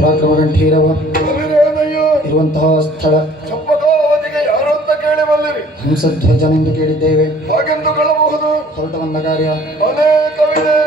ಪರಾಕ್ರಮಗಂಠೀರವ ಇರುವಂತಹ ಸ್ಥಳ ಚಂಪಕಾವತಿಗೆ ಯಾರು ಅಂತ ಕೇಳಿ ಬಲ್ಲಿರಿ. ಹಂಸಧ್ವಜನೆಂದು ಕೇಳಿದ್ದೇವೆ. ಹಾಗೆಂದು ಹೇಳಬಹುದು. ಹೊರಟು ಬಂದ ಕಾರ್ಯ ಅನೇಕವಿದೆ.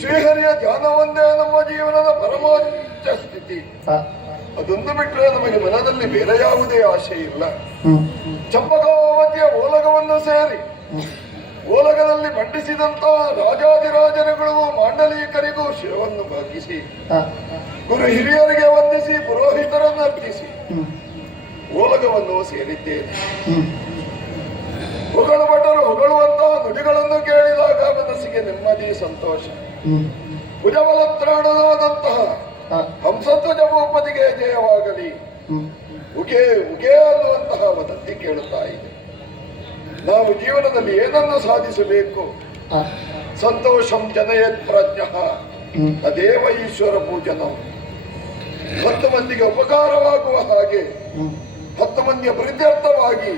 ಶ್ರೀಹರಿಯ ಧ್ಯಾನವೊಂದೇ ನಮ್ಮ ಜೀವನದ ಪರಮೋಚ್ಚ ಸ್ಥಿತಿ. ಅದೊಂದು ಬಿಟ್ಟರೆ ನಮಗೆ ಮನದಲ್ಲಿ ಬೇರೆ ಯಾವುದೇ ಆಶೆ ಇಲ್ಲ. ಚಂಪಕಾವತಿಯ ಓಲಗವನ್ನು ಸೇರಿ ಓಲಗದಲ್ಲಿ ಮಂಡಿಸಿದಂತಹ ರಾಜಾದಿರಾಜರುಗಳಿಗೂ ಮಾಂಡಲೀಕರಿಗೂ ಶಿರವನ್ನು ಭಾಗಿಸಿ ಗುರು ಹಿರಿಯರಿಗೆ ವಂದಿಸಿ ಪುರೋಹಿತರನ್ನು ಅರ್ಪಿಸಿ ಓಲಗವನ್ನು ಸೇರಿದ್ದೇನೆ. ಹೊಗಳು ಭಟರು ಹೊಗಳುವಂತಹ ನುಡಿಗಳನ್ನು ಕೇಳಿದಾಗ ಮನಸ್ಸಿಗೆ ನೆಮ್ಮದಿ ಸಂತೋಷ. ಭುಜಬಲತ್ರಾಣನಾದಂತಹ ಹಂಸಧ್ವಜ ಭೂಪತಿಗೆ ಜಯವಾಗಲಿ, ಉಗೆ ಉಗೆ ಅನ್ನುವಂತಹ ವದಂತಿ ಕೇಳುತ್ತಾ ಇದೆ. ನಾವು ಜೀವನದಲ್ಲಿ ಏನನ್ನು ಸಾಧಿಸಬೇಕು? ಸಂತೋಷಂ ಜನಯತ್ ಪ್ರಜ್ಞ ಅದೇವ ಈಶ್ವರ ಪೂಜನ. 10 ಮಂದಿಗೆ ಉಪಕಾರವಾಗುವ ಹಾಗೆ 10 ಮಂದಿಯ ಪ್ರೀತ್ಯರ್ಥವಾಗಿ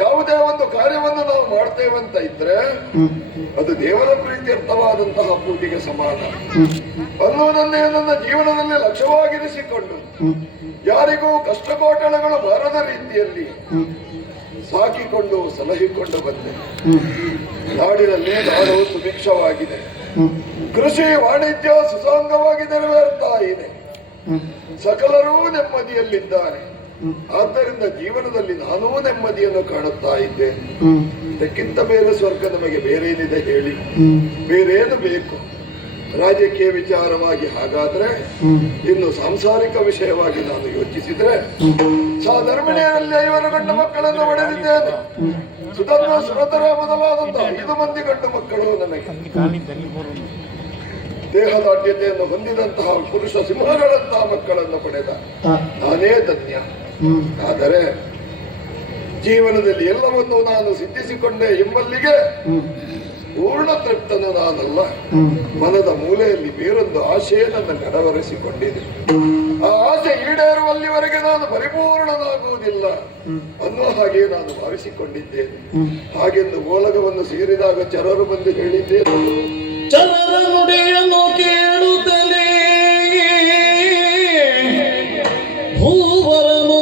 ಯಾವುದೇ ಒಂದು ಕಾರ್ಯವನ್ನು ನಾವು ಮಾಡ್ತೇವಂತ ಇದ್ರೆ ಅದು ದೇವರ ಪ್ರೀತ್ಯರ್ಥವಾದಂತಹ ಪೂಜೆಗೆ ಸಮಾನ ಅನ್ನುವುದನ್ನೇ ನನ್ನ ಜೀವನದಲ್ಲಿ ಲಕ್ಷ್ಯವಾಗಿರಿಸಿಕೊಂಡು ಯಾರಿಗೂ ಕಷ್ಟಕೋಟಳೆಗಳು ಬಾರದ ರೀತಿಯಲ್ಲಿ ಸಾಕಿಕೊಂಡು ಸಲಹಿಕೊಂಡು ಬಂದೆ. ನಾಡಿನಲ್ಲಿ ನಾಡು ಸುಭಿಕ್ಷವಾಗಿದೆ, ಕೃಷಿ ವಾಣಿಜ್ಯ ಸುಸಾಂಗವಾಗಿ ನೆರವೇರ್ತಾ ಇದೆ, ಸಕಲರೂ ನೆಮ್ಮದಿಯಲ್ಲಿದ್ದಾರೆ. ಆದ್ದರಿಂದ ಜೀವನದಲ್ಲಿ ನಾನೂ ನೆಮ್ಮದಿಯನ್ನು ಕಾಣುತ್ತಾ ಇದ್ದೇನೆ. ಇದಕ್ಕಿಂತ ಬೇರೆ ಸ್ವರ್ಗ ನಮಗೆ ಬೇರೇನಿದೆ ಹೇಳಿ? ಬೇರೇನು ಬೇಕು? ರಾಜಕೀಯ ವಿಚಾರವಾಗಿ ಹಾಗಾದ್ರೆ ಇನ್ನು ಸಾಂಸಾರಿಕ ವಿಷಯವಾಗಿ ನಾನು ಯೋಚಿಸಿದ್ರೆ ಸಾಧರ್ಮಿಣಿಯರಲ್ಲಿ 5 ಗಂಡು ಮಕ್ಕಳನ್ನು ಪಡೆದಿದ್ದೇನೆ. ಸುಧರ್ಮ ಸುರತರ ಮೊದಲಾದಂತಹ 5 ಮಂದಿ ಗಂಡು ಮಕ್ಕಳು ನನಗೆ. ದೇಹದಾಢ್ಯತೆಯನ್ನು ಹೊಂದಿದಂತಹ ಪುರುಷ ಸಿಂಹಗಳಂತಹ ಮಕ್ಕಳನ್ನು ಪಡೆದ ನಾನೇ ಧನ್ಯ. ಆದರೆ ಜೀವನದಲ್ಲಿ ಎಲ್ಲವನ್ನೂ ನಾನು ಸಿದ್ಧಿಸಿಕೊಂಡೆ ಎಂಬಲ್ಲಿಗೆ ಪೂರ್ಣ ತೃಪ್ತನು ನಾನಲ್ಲ. ಮನದ ಮೂಲೆಯಲ್ಲಿ ಬೇರೊಂದು ಆಶೆ ನನ್ನ ಕಡವರಿಸಿಕೊಂಡಿದೆ. ಆ ಆಸೆ ಈಡೇರುವಲ್ಲಿವರೆಗೆ ನಾನು ಪರಿಪೂರ್ಣನಾಗುವುದಿಲ್ಲ ಅನ್ನುವ ಹಾಗೆ ನಾನು ಭಾವಿಸಿಕೊಂಡಿದ್ದೇನೆ. ಹಾಗೆಂದು ಓಲಗವನ್ನು ಸೇರಿದಾಗ ಚರರು ಬಂದು ಹೇಳಿದ್ದೇನೆ, ಚರರ ನುಡಿಯನ್ನು ಕೇಳುತ್ತಲೇ ಭೂವರನು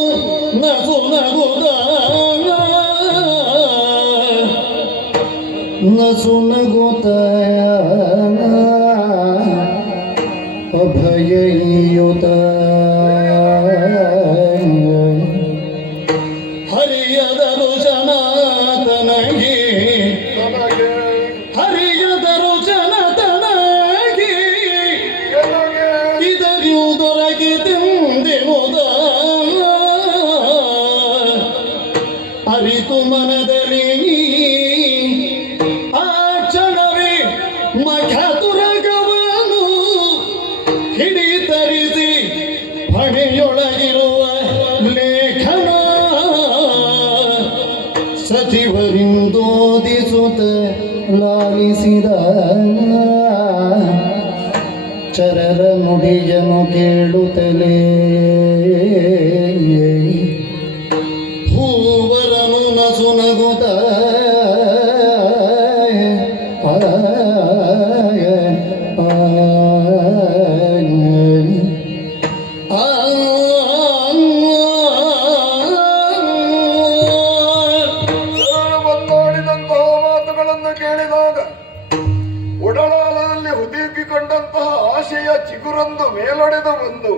ನಗು ನಗುದ ನಸು ನಗುತ್ತ ಅಭಯಯುತ ಹರಿಯದರು ಜನಾತನಗೆ ಹರಿಯದರು ಜನತನಗೆ ಇದರಿಯುದೊರಗೆ ತೆಂದೆನುದ ಅರಿತು ಮನದಲ್ಲಿ ಆ ಕ್ಷಣವೇ ಮಖತುರಗವನು ಹಿಡಿತರಿಸಿ ಹೊಣೆಯೊಳಗಿರುವ ಲೇಖನ ಸಚಿವರಿಂದೋದಿಸುತ್ತ ಲಾಲಿಸಿದ ಚರರ ನುಡಿಯನು ಕೇಳುತ್ತಲೇ ಶರಣು ಬಂದಾಡಿದಂತಹ ಮಾತುಗಳನ್ನು ಕೇಳಿದಾಗ ಉಡಲಾಲದಲ್ಲಿ ಹುದುಗಿಕೊಂಡಂತಹ ಆಶೆಯ ಚಿಗುರೊಂದು ಮೇಲೊಡೆದು ಬಂದು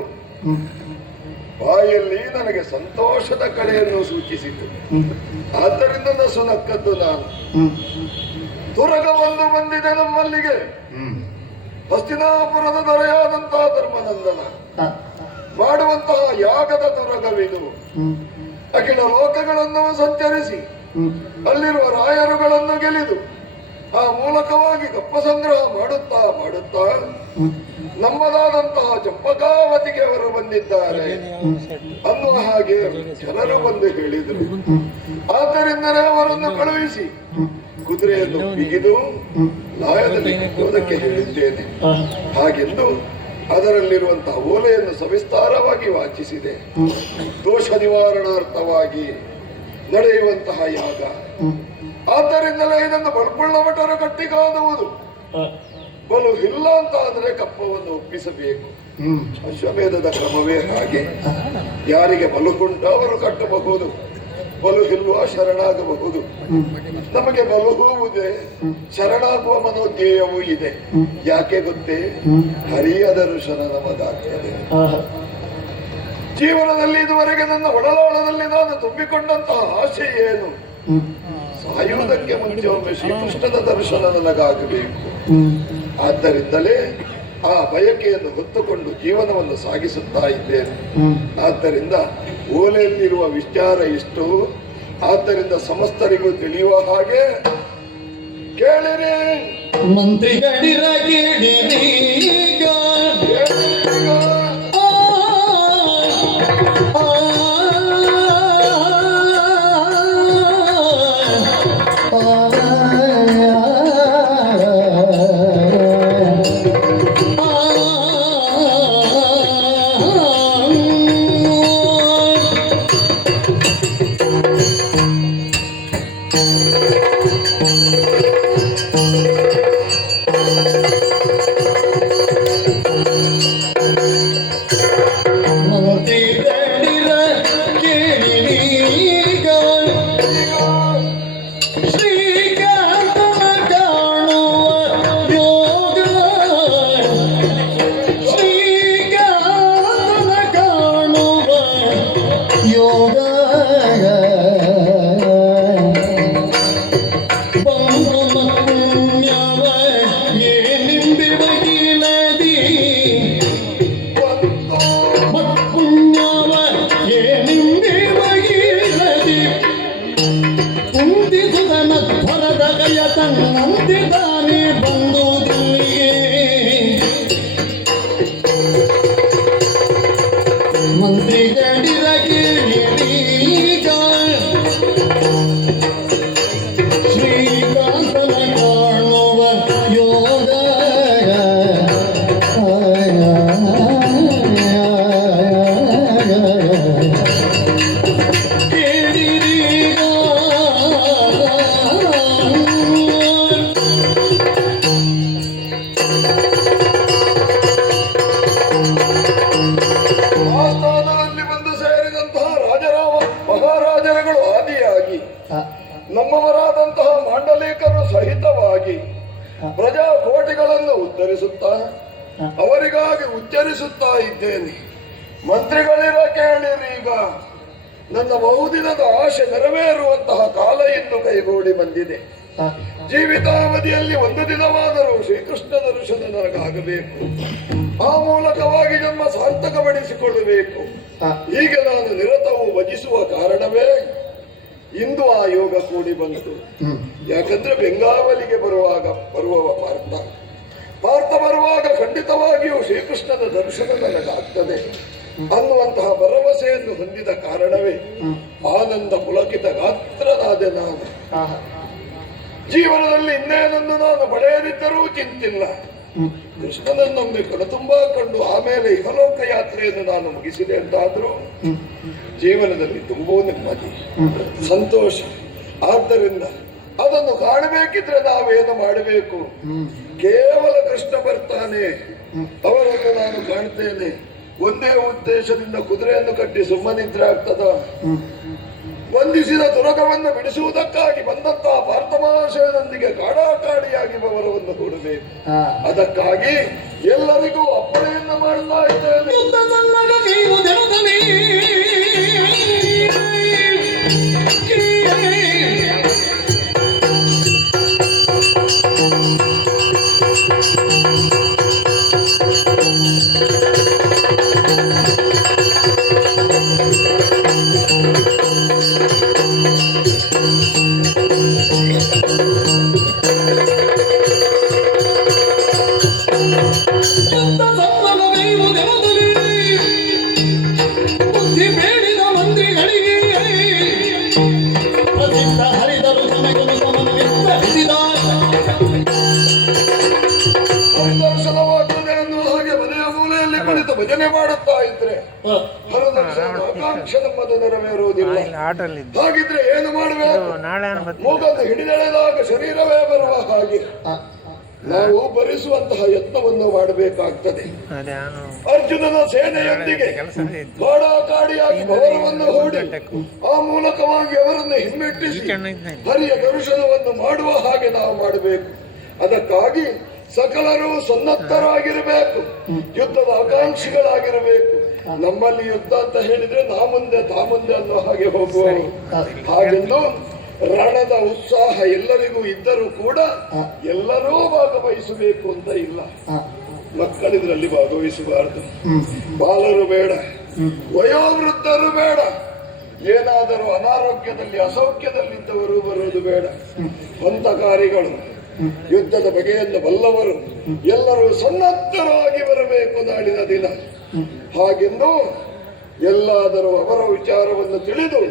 ಬಾಯಲ್ಲಿ ನನಗೆ ಸಂತೋಷದ ಕಳೆಯನ್ನು ಸೂಚಿಸಿತು. ಆದ್ದರಿಂದ ನಸು ನಕ್ಕದ್ದು ನಾನು. ತುರಗ ಒಂದು ಬಂದಿದೆ ನಮ್ಮಲ್ಲಿಗೆ. ಹಸ್ತಿನಾಪುರದ ದೊರೆಯಾದಂತಹ ಧರ್ಮನಂದನ ಮಾಡುವಂತಹ ಯಾಗದ ತುರಗವಿದು. ಅಖಿಲ ಲೋಕಗಳನ್ನು ಸಂಚರಿಸಿ ಅಲ್ಲಿರುವ ರಾಯರುಗಳನ್ನು ಗೆಲಿದು ಆ ಮೂಲಕವಾಗಿ ಗಪ್ಪ ಸಂಗ್ರಹ ಮಾಡುತ್ತಾ ಮಾಡುತ್ತಾ ನಮ್ಮದಾದಂತಹ ಚಂಪಕಾವತಿಗೆ ಅವರು ಬಂದಿದ್ದಾರೆ ಅನ್ನುವ ಹಾಗೆ ಜನರು ಬಂದು ಹೇಳಿದರು. ಆದ್ದರಿಂದಲೇ ಅವರನ್ನು ಕಳುಹಿಸಿ ಕುದುರೆಯನ್ನು ಬಿಗಿದು ಲಾಯದಲ್ಲಿ ಕಟ್ಟುವುದಕ್ಕೆ ಹೇಳಿದ್ದೇನೆ. ಹಾಗೆಂದು ಅದರಲ್ಲಿರುವಂತಹ ಓಲೆಯನ್ನು ಸವಿಸ್ತಾರವಾಗಿ ವಾಚಿಸಿದೆ. ದೋಷ ನಿವಾರಣಾರ್ಥವಾಗಿ ನಡೆಯುವಂತಹ ಯಾಗ. ಆದ್ದರಿಂದಲೇ ಇದನ್ನು ಬಳ್ಕೊಳ್ಳ ಮಠರ ಕಟ್ಟಿಗಾದುವುದು. ಬಲು ಇಲ್ಲ ಅಂತ ಆದರೆ ಕಪ್ಪವನ್ನು ಒಪ್ಪಿಸಬೇಕು. ಅಶ್ವಮೇಧದ ಕ್ರಮವೇ ಹಾಗೆ. ಯಾರಿಗೆ ಬಲುಕುಂಟು ಅವರು ಕಟ್ಟಬಹುದು, ಬಲು ಇಲ್ವ ಶರಣಾಗಬಹುದು. ನಮಗೆ ಬಲುಹುವುದೇ, ಶರಣಾಗುವ ಮನೋಧ್ಯೇಯವೂ ಇದೆ. ಯಾಕೆ ಗೊತ್ತೇ? ಹರಿಯ ದರ್ಶನ ನಮಗಾಗ್ತದೆ. ಜೀವನದಲ್ಲಿ ಇದುವರೆಗೆ ನನ್ನ ಒಡಲಾಳದಲ್ಲಿ ನಾನು ತುಂಬಿಕೊಂಡಂತಹ ಆಸೆ ಏನು? ಸಾಯುವುದಕ್ಕೆ ಮುಂಚೆ ಒಮ್ಮೆ ಶ್ರೀಕೃಷ್ಣನ ದರ್ಶನ ನನಗಾಗಬೇಕು. ಆದ್ದರಿಂದಲೇ ಆ ಬಯಕೆಯನ್ನು ಹೊತ್ತುಕೊಂಡು ಜೀವನವನ್ನು ಸಾಗಿಸುತ್ತಾ ಇದ್ದೇನೆ. ಆದ್ದರಿಂದ ಓಲೆಯಲ್ಲಿರುವ ವಿಚಾರ ಇಷ್ಟು. ಆದ್ದರಿಂದ ಸಮಸ್ತರಿಗೂ ತಿಳಿಯುವ ಹಾಗೆ ಕೇಳಿರಿ. ಮಂತ್ರಿಗಳಿರ ಕೇಳಿರೀಗ ನಮ್ಮವರಾದಂತಹ ಮಾಂಡಲಿಕರು ಸಹಿತವಾಗಿ ಪ್ರಜಾಕೋಟಿಗಳನ್ನು ಉದ್ಧರಿಸುತ್ತಾ ಅವರಿಗಾಗಿ ಉಚ್ಚರಿಸುತ್ತಾ ಇದ್ದೇನೆ. ಮಂತ್ರಿಗಳಿರ ಕೇಳಿರೀಗ. ನನ್ನ ಬಹುದಿನದ ಆಶೆ ನೆರವೇರುವಂತಹ ಕಾಲ ಇನ್ನು ಕೈಗೂಡಿ ಬಂದಿದೆ. ಜೀವಿತಾವಧಿಯಲ್ಲಿ ಒಂದು ದಿನವಾದರೂ ಶ್ರೀಕೃಷ್ಣ ದರ್ಶನ ನನಗಾಗಬೇಕು. ಆ ಮೂಲಕವಾಗಿ ಜನ್ಮ ಸಾರ್ಥಕಪಡಿಸಿಕೊಳ್ಳಬೇಕು. ಹೀಗೆ ನಾನು ನಿರತವು ಭಜಿಸುವ ಕಾರಣವೇ ಇಂದು ಆ ಯೋಗ ಕೂಡಿ ಬಂತು. ಯಾಕಂದ್ರೆ ಬೆಂಗಾವಲಿಗೆ ಬರುವವ ಪಾರ್ಥ ಬರುವಾಗ ಖಂಡಿತವಾಗಿಯೂ ಶ್ರೀಕೃಷ್ಣನ ದರ್ಶನ ನನಗಾಗ್ತದೆ ಅನ್ನುವಂತಹ ಭರವಸೆಯನ್ನು ಹೊಂದಿದ ಕಾರಣವೇ ಆನಂದ ಪುಲಕಿತ ಗಾತ್ರನಾದೆ ನಾನು. ಜೀವನದಲ್ಲಿ ಇನ್ನೇನನ್ನು ನಾನು ಪಡೆಯದಿದ್ದರೂ ಚಿಂತಿಲ್ಲ. ಕೃಷ್ಣನನ್ನೊಮ್ಮೆ ಕಣತುಂಬ ಕಂಡು ಆಮೇಲೆ ಇಹಲೋಕ ಯಾತ್ರೆಯನ್ನು ನಾನು ಮುಗಿಸಿದೆ ಅಂತಾದ್ರೂ ಜೀವನದಲ್ಲಿ ತುಂಬೋ ನೆಮ್ಮದಿ, ಸಂತೋಷ. ಆದ್ದರಿಂದ ಅದನ್ನು ಕಾಣಬೇಕಿದ್ರೆ ನಾವೇನು ಮಾಡಬೇಕು? ಕೇವಲ ಕೃಷ್ಣ ಬರ್ತಾನೆ, ಅವರನ್ನು ನಾನು ಕಾಣ್ತೇನೆ, ಒಂದೇ ಉದ್ದೇಶದಿಂದ ಕುದುರೆಯನ್ನು ಕಟ್ಟಿ ಸುಮ್ಮನಿದ್ರೆ ಆಗ್ತದ? ಹ್ಮ್ ಬಂಧಿಸಿದ ತುರಗವನ್ನು ಬಿಡಿಸುವುದಕ್ಕಾಗಿ ಬಂದಂತಹ ಭಾರತ ಮಹಾಶಯನೊಂದಿಗೆ ಕಾಡಾಕಾಡಿಯಾಗಿ ಬವರವನ್ನು ಹೂಡಬೇಕು. ಹಾ ಅದಕ್ಕಾಗಿ ಎಲ್ಲರಿಗೂ ಅಪ್ಪಣೆಯನ್ನ ಮಾಡ್ತಾ ಇದ್ದೇನೆ. ಯುದ್ಧದಲ್ಲದ ನೀವು ಜನತನೇ ಬುದ್ಧಿ ಬೇಡಿದ ಮಂತ್ರಿಗಳಿಗೆ ಪ್ರಸಿದ್ಧ ಹರಿದರು ತಮಗೆ ವಿಸ್ತರಿಸಿದ ಹರಿದರ್ಶನವಾಗುವುದೇ ಅನ್ನುವ ಹಾಗೆ ಮನೆಯ ಮೂಲೆಯಲ್ಲಿ ಕುಳಿತು ಭಜನೆ ಮಾಡುತ್ತಾ ಇದ್ರೆ ಹರಿದರ್ಶನದ ಆಕಾಂಕ್ಷೆ ನಮ್ಮದು ನೆರವೇರುವುದಿಲ್ಲ. ಹಾಗಿದ್ರೆ ಏನು ಮಾಡಬೇಕು? ಮೂಗನ್ನು ಹಿಡಿದೆಳೆದಾಗ ಶರೀರವೇ ಬರುವ ಹಾಗೆ ನಾವು ಭರಿಸುವಂತಹ ಯತ್ನವನ್ನು ಮಾಡಬೇಕಾಗ್ತದೆ. ಅರ್ಜುನನ ಸೇನೆಯೊಂದಿಗೆ ಕಾಡಾಕಾಡಿಯಾಗಿ ಭವರವನ್ನು ಹೂಡಿ ಆ ಮೂಲಕವಾಗಿ ಅವರನ್ನು ಹಿಮ್ಮೆಟ್ಟಿಸಿ ಹರಿಯ ದರ್ಶನವನ್ನು ಮಾಡುವ ಹಾಗೆ ನಾವು ಮಾಡಬೇಕು. ಅದಕ್ಕಾಗಿ ಸಕಲರು ಸನ್ನದ್ಧರಾಗಿರಬೇಕು, ಯುದ್ಧದ ಆಕಾಂಕ್ಷಿಗಳಾಗಿರಬೇಕು. ನಮ್ಮಲ್ಲಿ ಯುದ್ಧ ಅಂತ ಹೇಳಿದ್ರೆ ನಾ ಮುಂದೆ ತಾ ಮುಂದೆ ಅನ್ನೋ ಹಾಗೆ ಹೋಗುವವರು. ಹಾಗೆಂದು ರಣದ ಉತ್ಸಾಹ ಎಲ್ಲರಿಗೂ ಇದ್ದರೂ ಕೂಡ ಎಲ್ಲರೂ ಭಾಗವಹಿಸಬೇಕು ಅಂತ ಇಲ್ಲ. ಮಕ್ಕಳಿದ್ರಲ್ಲಿ ಭಾಗವಹಿಸಬಾರದು, ಬಾಲರು ಬೇಡ, ವಯೋವೃದ್ಧರು ಬೇಡ, ಏನಾದರೂ ಅನಾರೋಗ್ಯದಲ್ಲಿ ಅಸೌಖ್ಯದಲ್ಲಿದ್ದವರು ಬರುವುದು ಬೇಡ. ಹಂತಕಾರಿಗಳು, ಯುದ್ಧದ ಬಗೆಯನ್ನು ಬಲ್ಲವರು ಎಲ್ಲರೂ ಸನ್ನದ್ಧರಾಗಿ ಬರಬೇಕು ನಾಳಿನ ದಿನ. ಹಾಗೆಂದು ಎಲ್ಲಾದರೂ ಅವರ ವಿಚಾರವನ್ನು ತಿಳಿದು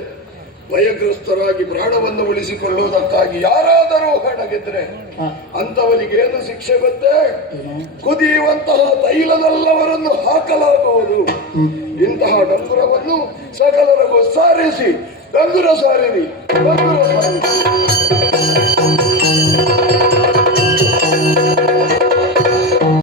ಭಯಗ್ರಸ್ತರಾಗಿ ಪ್ರಾಣವನ್ನು ಉಳಿಸಿಕೊಳ್ಳುವುದಕ್ಕಾಗಿ ಯಾರಾದರೂ ಹೆಣಗಿದ್ರೆ ಅಂತವರಿಗೇನು ಶಿಕ್ಷೆ ಗೊತ್ತೇ? ಕುದಿಯುವಂತಹ ತೈಲದಲ್ಲವರನ್ನು ಹಾಕಲಾಗುವುದು. ಇಂತಹ ಡಂಗುರವನ್ನು ಸಕಲರಿಗೂ ಸಾರಿಸಿ, ಡಂಗುರ ಸಾರಿರಿ, ಡಂಗುರ ಸಾರಿರಿ.